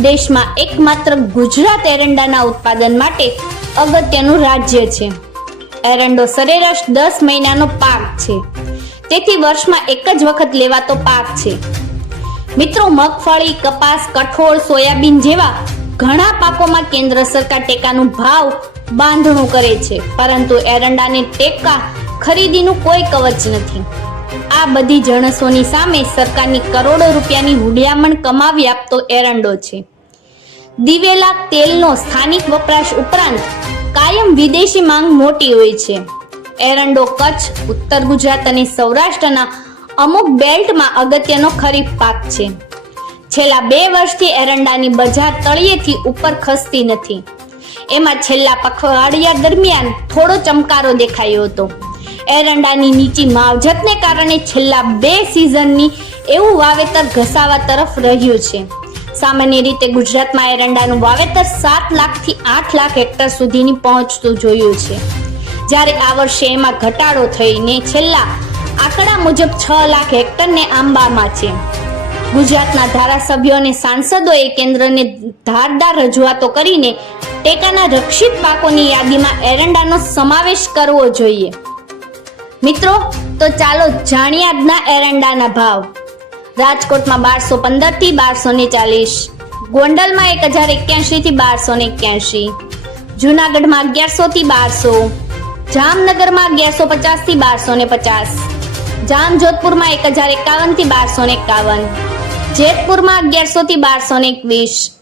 દેશમાં એકમાત્ર ગુજરાત એરંડાના ઉત્પાદન માટે અગત્યનું રાજ્ય છે. એરંડો સરેરાશ દસ મહિનાનો પાક છે. તેથી વર્ષમાં એક જ વખત લેવાતો પાક છે. મિત્રો, મગફળી, કપાસ, કઠોળ, સોયાબીન જેવા ઘણા પાકોમાં કેન્દ્ર સરકાર ટેકાનું ભાવ બાંધણું કરે છે. પરંતુ એરંડાને ટેકા ખરીદીનું કોઈ કવચ નથી. આ બધી જણસોની સામે સરકારની કરોડો રૂપિયાની હુંડિયામણ કમાવી આપતો એરંડો છે. દિવેલા તેલનો સ્થાનિક વપરાશ ઉપરાંત કાયમ વિદેશી માંગ મોટી હોય છે. એરંડો કચ્છ, ઉત્તર ગુજરાત અને સૌરાષ્ટ્રના અમુક બેલ્ટમાં અગત્યનો ખરીફ પાક છે. છેલ્લા બે વર્ષથી એરંડાની બજાર તળિયેથી ઉપર ખસતી નથી. એમાં છેલ્લા પખવાડિયા દરમિયાન થોડો ચમકારો દેખાયો હતો. એરંડાની નીચી માવજતને કારણે છેલ્લા બે સિઝનની એવું વાવેતર ઘસાવા તરફ રહ્યું છે. સામાન્ય રીતે ગુજરાતમાં એરંડાનું વાવેતર સાત લાખથી આઠ લાખ હેક્ટર સુધીની પહોંચતું જોયું છે. જ્યારે આ વર્ષે એમાં ઘટાડો થઈને છેલ્લા આંકડા મુજબ છ લાખ હેક્ટરને આંબામાં છે. ગુજરાતના ધારાસભ્યો અને સાંસદોએ કેન્દ્રને ધારદાર રજૂઆતો કરીને ટેકાના રક્ષિત પાકોની યાદીમાં એરંડાનો સમાવેશ કરવો જોઈએ. મિત્રો, તો ચાલો જાણીએ આજના એરંડાના ભાવ. રાજકોટમાં બારસો પંદરથી બારસો ને ચાલીસ. ગોંડલમાં એક હજાર એક્યાસી થી બારસો ને એક્યાસી જુનાગઢમાં અગિયારસો થી બારસો. જામનગરમાં અગિયારસો પચાસથી બારસો ને પચાસ. જામજોધપુરમાં એક હજાર એકાવનથી બારસો ને એકાવન. જેતપુરમાં અગિયારસો થી બારસો ને એકવીસ.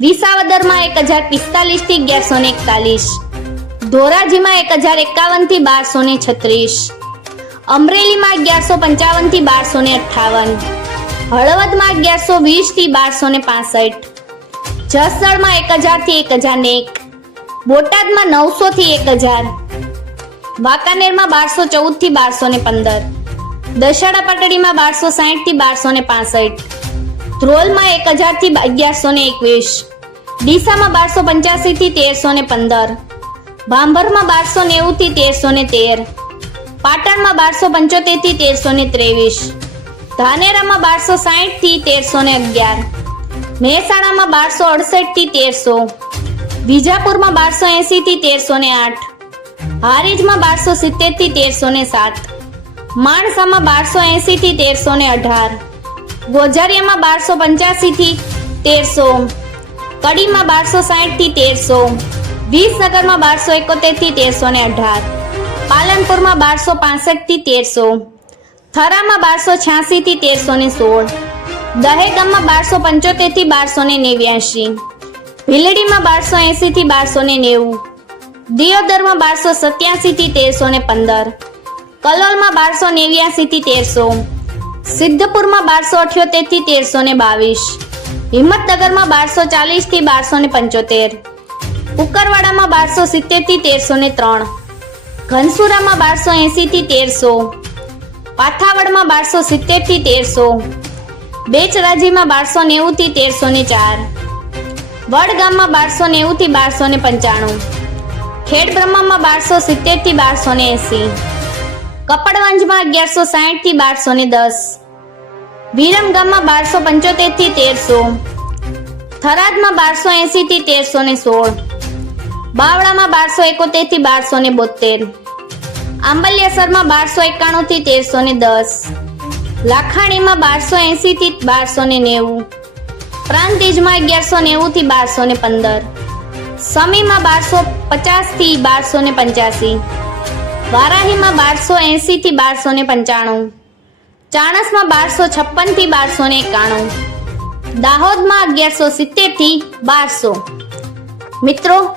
વિસાવદરમાં એક હજાર પિસ્તાલીસથી અગિયારસો ને એકતાલીસ. ધોરાજીમાં એક હજાર એકાવનથી બારસો ને છત્રીસ. અમરેલીમાં અગિયારસો પંચાવનથી બારસો ને અઠાવન હળવદમાં અગિયારસો વીસથી બારસો ને પાસઠ. જસદણમાં એક હજારથી એક હજાર ને એક. બોટાદમાં નવસો થી એક હજાર. વાંકાનેરમાં બારસો ચૌદથી બારસો ને પંદર. દશાડા પાટડીમાં બારસો સાહીઠથી બારસો ને પાસઠ. ધ્રોલમાં એક હજારથી અગિયારસો ને એકવીસ. ડીસામાં બારસો પંચ્યાસી થી તેરસો ને પંદર. ભાંભરમાં બારસો નેવું થી તેરસો ને તેર. પાટણમાં બારસો પંચોતેરથી તેરસો ને ત્રેવીસ. ધાનેરામાં બારસો સાહીઠથી તેરસો ને અગિયાર. મહેસાણામાં બારસો અડસઠથી તેરસો. વિજાપુરમાં બારસો એસી થી તેરસો ને આઠ. હારીજમાં બારસો સિત્તેરથી તેરસો ને સાત. માણસામાં બારસો એસી થી તેરસો ને અઢાર. ગોઝારિયામાં બારસો પંચ્યાસી થી તેરસો. કડીમાં બારસો સાહીઠથી તેરસો. વિસનગરમાં બારસો એકોતેરથી તેરસો ને અઢાર. પાલનપુરમાં બારસો પાસઠથી તેરસો. થરામાં બારસો છ્યાસીથી તેરસો ને સોળ. દહેગામમાં બારસો પંચોતેરથી બારસો ને નેવ્યાસી ભીલડીમાં બારસો એંસીથી બારસો ને નેવું. દિયોદરમાં બારસો સત્યાસીથી તેરસો ને પંદર. કલોલમાં બારસો નેવ્યાસીથી તેરસો. સિદ્ધપુરમાં બારસો અઠ્યોતેરથી તેરસો ને બાવીસ. હિંમતનગરમાં બારસો ચાલીસથી બારસો ને પંચોતેર. ઉકરવાડામાં બારસો સિત્તેરથી તેરસો ને ત્રણ. ઘનસુરામાં બારસો એસી થી તેરસો. પાથાવડમાં બારસો સિત્તેરથી તેરસો. બેચરાજીમાં બારસો નેવું થી તેરસો ને ચાર. વડગામમાં બારસો નેવું થી બારસો ને પંચાણું. ખેડબ્રહ્મામાં બારસો સિત્તેરથી બારસો ને એસી. કપડવંજમાં અગિયારસો સાહીઠથી બારસો ને દસ. વિરમગામમાં બારસો પંચોતેરથી તેરસો. થરાદમાં બારસો એસી થી તેરસો ને સોળ. બાવળામાં બારસો એકોતેરથી બારસો ને બોતેર. આંબલિયાસરમાં બારસો એકાણું થી તેરસો ને દસ. લાખાણીમાં બારસો એસી થી બારસો ને નેવું. પ્રાંતિજમાં અગિયારસો નેવું થી બારસો ને પંદર. સમીમાં બારસો પચાસથી બારસો ને પંચ્યાસી. વારાહીમાં બારસો એસી થી બારસો ને પંચાણું. ચાણસમાં બારસો છપ્પનથી બારસો ને એકાણું. દાહોદમાં અગિયારસો સિત્તેરથી બારસો. મિત્રો